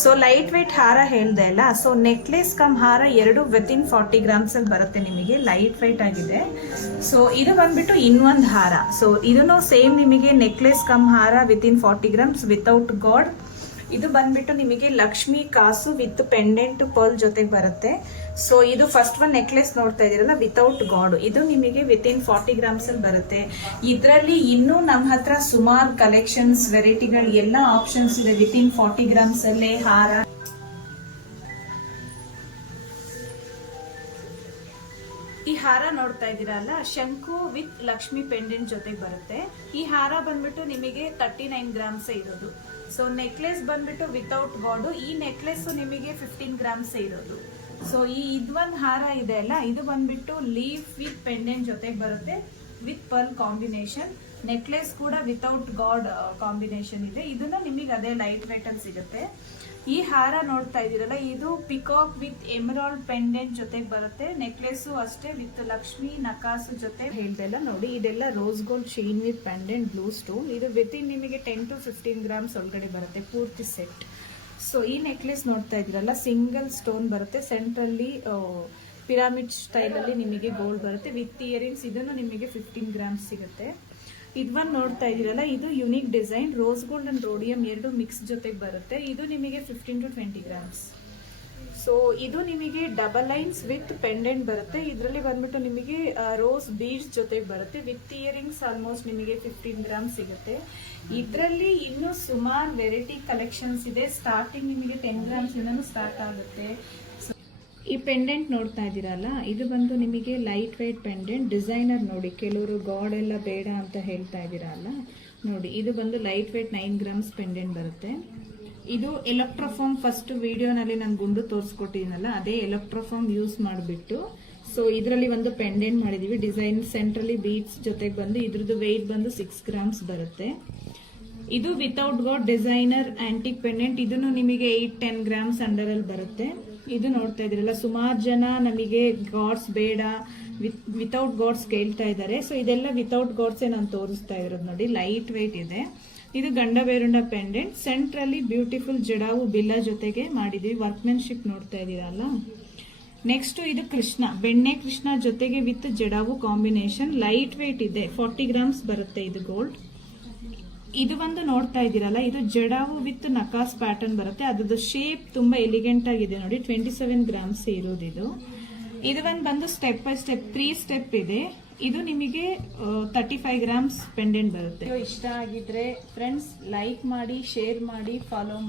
So light weight ಹಾರ ಹೇಳ್ದೆ ಅಲ್ಲ, ಸೊ ನೆಕ್ಲೆಸ್ ಕಮ್ ಹಾರ ಎರಡು ವಿತಿನ್ 40 ಗ್ರಾಮ್ಸ್ ಅಲ್ಲಿ ಬರುತ್ತೆ ನಿಮಗೆ. ಲೈಟ್ ವೇಟ್ ಆಗಿದೆ. ಸೊ ಇದು ಬಂದ್ಬಿಟ್ಟು ಇನ್ನೊಂದು ಹಾರ. ಸೊ ಇದನ್ನು ಸೇಮ್ ನಿಮಗೆ ನೆಕ್ಲೆಸ್ ಕಮ್ ಹಾರ ವಿತಿನ್ 40 ಗ್ರಾಮ್ಸ್ ವಿತೌಟ್ ಗಾಡ್. ಇದು ಬಂದ್ಬಿಟ್ಟು ನಿಮಗೆ ಲಕ್ಷ್ಮಿ ಕಾಸು ವಿತ್ ಪೆಂಡೆಂಟ್ ಪರ್ಲ್ ಜೊತೆಗೆ ಬರುತ್ತೆ. ಸೊ ಇದು ಫಸ್ಟ್ ಒನ್ ನೆಕ್ಲೆಸ್ ನೋಡ್ತಾ ಇದೀರಲ್ಲ ವಿತೌಟ್ ಗಾಡ್, ಇದು ನಿಮಗೆ ವಿತಿನ್ 40 ಗ್ರಾಮ್ಸ್ ಅಲ್ಲಿ ಬರುತ್ತೆ. ಇದರಲ್ಲಿ ಇನ್ನೂ ನಮ್ಮ ಹತ್ರ ಸುಮಾರು ಕಲೆಕ್ಷನ್ಸ್ ವೆರೈಟಿಗಳು ಎಲ್ಲ ಆಪ್ಷನ್ಸ್ ಇದೆ ವಿತಿನ್ 40 ಗ್ರಾಮ್ಸ್ ಅಲ್ಲೇ ಹಾರ. ಈ ಹಾರ ನೋಡ್ತಾ ಇದ್ದೀರಲ್ಲ, ಶಂಕು ವಿತ್ ಲಕ್ಷ್ಮಿ ಪೆಂಡೆಂಟ್ ಜೊತೆಗೆ ಬರುತ್ತೆ. ಈ ಹಾರ ಬಂದ್ಬಿಟ್ಟು ನಿಮಗೆ 39 ಗ್ರಾಮ್ಸ್ ಇರೋದು. ಸೊ ನೆಕ್ಲೆಸ್ ಬಂದ್ಬಿಟ್ಟು ವಿತೌಟ್ ಗಾಡ್, ಈ ನೆಕ್ಲೆಸ್ ನಿಮಗೆ 15 ಗ್ರಾಮ್ಸ್ ಇರೋದು. ಸೊ ಈ ಇದೊಂದು ಹಾರ ಇದೆ ಅಲ್ಲ, ಇದು ಬಂದ್ಬಿಟ್ಟು ಲೀಫ್ ವಿತ್ ಪೆಂಡೆಂಟ್ ಜೊತೆಗೆ ಬರುತ್ತೆ ವಿತ್ ಪರ್ಲ್ ಕಾಂಬಿನೇಷನ್. ನೆಕ್ಲೆಸ್ ಕೂಡ ವಿತೌಟ್ ಗಾಡ್ ಕಾಂಬಿನೇಷನ್ ಇದೆ. ಇದನ್ನ ನಿಮಗೆ ಅದೇ ಲೈಟ್ ವೇಟ್ ಅಲ್ಲಿ ಸಿಗುತ್ತೆ. ಈ ಹಾರ ನೋಡ್ತಾ ಇದೀರಲ್ಲ, ಇದು ಪಿಕಾಕ್ ವಿತ್ ಎಮರಾಲ್ಡ್ ಪೆಂಡೆಂಟ್ ಜೊತೆಗೆ ಬರುತ್ತೆ. ನೆಕ್ಲೆಸ್ ಅಷ್ಟೇ ವಿತ್ ಲಕ್ಷ್ಮಿ ನಕಾಸು ಜೊತೆ ಹೇಳ್ದೆಲ್ಲ ನೋಡಿ. ಇದೆಲ್ಲ rose gold chain with pendant blue stone. ಇದು ವಿತಿನ್ ನಿಮಗೆ 10 to 15 ಗ್ರಾಮ್ಸ್ ಒಳಗಡೆ ಬರುತ್ತೆ ಪೂರ್ತಿ ಸೆಟ್. ಸೊ ಈ ನೆಕ್ಲೆಸ್ ನೋಡ್ತಾ ಇದೀರಲ್ಲ, ಸಿಂಗಲ್ ಸ್ಟೋನ್ ಬರುತ್ತೆ. ಸೆಂಟ್ರಲ್ಲಿ ಪಿರಾಮಿಡ್ ಸ್ಟೈಲ್ ಅಲ್ಲಿ ನಿಮಗೆ ಗೋಲ್ಡ್ ಬರುತ್ತೆ ವಿತ್ ಇಯರಿಂಗ್ಸ್. ಇದನ್ನು ನಿಮಗೆ 15 ಗ್ರಾಮ್ಸ್ ಸಿಗುತ್ತೆ. ಇದೊಂದು ನೋಡ್ತಾ ಇದೀರಲ್ಲ, ಇದು unique design rose gold and rhodium ಎರಡು ಮಿಕ್ಸ್ ಜೊತೆಗೆ ಬರುತ್ತೆ. ಇದು ನಿಮಗೆ 15 to 20 ಗ್ರಾಮ್ಸ್. ಸೊ ಇದು ನಿಮಗೆ ಡಬಲ್ ಲೈನ್ಸ್ ವಿತ್ ಪೆಂಡೆಂಟ್ ಬರುತ್ತೆ. ಇದರಲ್ಲಿ ಬಂದ್ಬಿಟ್ಟು ನಿಮಗೆ ರೋಸ್ ಬೀಡ್ಸ್ ಜೊತೆಗೆ ಬರುತ್ತೆ ವಿತ್ ಇಯರಿಂಗ್ಸ್. ಆಲ್ಮೋಸ್ಟ್ ನಿಮಗೆ 15 ಗ್ರಾಮ್ಸ್ ಸಿಗುತ್ತೆ. ಇದರಲ್ಲಿ ಇನ್ನೂ ಸುಮಾರು ವೆರೈಟಿ ಕಲೆಕ್ಷನ್ಸ್ ಇದೆ. ಸ್ಟಾರ್ಟಿಂಗ್ ನಿಮಗೆ 10 ಗ್ರಾಮ್ಸ್ ಇಂದನೂ ಸ್ಟಾರ್ಟ್ ಆಗುತ್ತೆ. ಈ ಪೆಂಡೆಂಟ್ ನೋಡ್ತಾ ಇದ್ದೀರಲ್ಲ, ಇದು ಬಂದು ನಿಮಗೆ ಲೈಟ್ ವೇಟ್ ಪೆಂಡೆಂಟ್ ಡಿಸೈನರ್. ನೋಡಿ, ಕೆಲವರು ಗಾಡ್ ಎಲ್ಲ ಬೇಡ ಅಂತ ಹೇಳ್ತಾ ಇದ್ದೀರಲ್ಲ, ನೋಡಿ ಇದು ಬಂದು ಲೈಟ್ ವೇಟ್ 9 ಗ್ರಾಮ್ಸ್ ಪೆಂಡೆಂಟ್ ಬರುತ್ತೆ. ಇದು ಎಲೆಕ್ಟ್ರೋಫಾರ್ಮ್ ಫಸ್ಟ್ ವಿಡಿಯೋನಲ್ಲಿ ನಾನು ಗುಂಡು ತೋರಿಸ್ಕೊಟ್ಟಿದ್ದೀನಲ್ಲ, ಅದೇ ಎಲೆಕ್ಟ್ರೋಫಾರ್ಮ್ ಯೂಸ್ ಮಾಡಿಬಿಟ್ಟು ಸೊ ಇದರಲ್ಲಿ ಒಂದು ಪೆಂಡೆಂಟ್ ಮಾಡಿದೀವಿ. ಡಿಸೈನ್ ಸೆಂಟ್ರಲ್ಲಿ ಬೀಡ್ಸ್ ಜೊತೆಗೆ ಬಂದು ಇದ್ರದ್ದು ವೆಯ್ಟ್ ಬಂದು 6 ಗ್ರಾಮ್ಸ್ ಬರುತ್ತೆ. ಇದು without god designer antique pendant. ಇದನ್ನು ನಿಮಗೆ 8-10 ಗ್ರಾಮ್ಸ್ ಅಂಡರ್ ಅಲ್ಲಿ ಬರುತ್ತೆ. ಇದು ನೋಡ್ತಾ ಇದ್ರಲ್ಲ, ಸುಮಾರು ಜನ ನಮಗೆ ಗಾಡ್ಸ್ ಬೇಡ ವಿತೌಟ್ ಗಾಡ್ಸ್ ಕೇಳ್ತಾ ಇದ್ದಾರೆ. ಸೊ ಇದೆಲ್ಲ ವಿತೌಟ್ ಗಾಡ್ಸೇ ನಾನು ತೋರಿಸ್ತಾ ಇರೋದು. ನೋಡಿ, ಲೈಟ್ ವೇಟ್ ಇದೆ. ಇದು ಗಂಡ ಬೇರುಂಡ ಪೆಂಡೆಂಟ್. ಸೆಂಟ್ರಲ್ಲಿ ಬ್ಯೂಟಿಫುಲ್ ಜಡಾವು ಬಿಲ್ಲ ಜೊತೆಗೆ ಮಾಡಿದೀವಿ. ವರ್ಕ್ಮೆನ್ಶಿಪ್ ನೋಡ್ತಾ ಇದೀರಲ್ಲ. ನೆಕ್ಸ್ಟ್ ಇದು ಕೃಷ್ಣ, ಬೆಣ್ಣೆ ಕೃಷ್ಣ ಜೊತೆಗೆ with jadau combination. Light weight ಇದೆ, 40 ಗ್ರಾಮ್ಸ್ ಬರುತ್ತೆ. ಇದು ಗೋಲ್ಡ್. ಇದು ಒಂದು ನೋಡ್ತಾ ಇದ್ದೀರಲ್ಲ, ಇದು ಜಡಾವು ವಿತ್ ನಕಾಸ್ ಪ್ಯಾಟರ್ನ್ ಬರುತ್ತೆ. ಅದ್ರದ್ದು ಶೇಪ್ ತುಂಬಾ ಎಲಿಗೆಂಟ್ ಆಗಿದೆ ನೋಡಿ. 27 ಗ್ರಾಮ್ಸ್ ಇರೋದು ಇದು. ಇದು ಒಂದು ಬಂದು ಸ್ಟೆಪ್ ಬೈ ಸ್ಟೆಪ್ 3 ಸ್ಟೆಪ್ ಇದೆ. ಇದು ನಿಮಗೆ 35 ಗ್ರಾಮ್ಸ್ ಪೆಂಡೆಂಟ್ ಬರುತ್ತೆ. ಇಷ್ಟ ಆಗಿದ್ರೆ ಫ್ರೆಂಡ್ಸ್ ಲೈಕ್ ಮಾಡಿ, ಶೇರ್ ಮಾಡಿ, ಫಾಲೋ ಮಾಡಿ.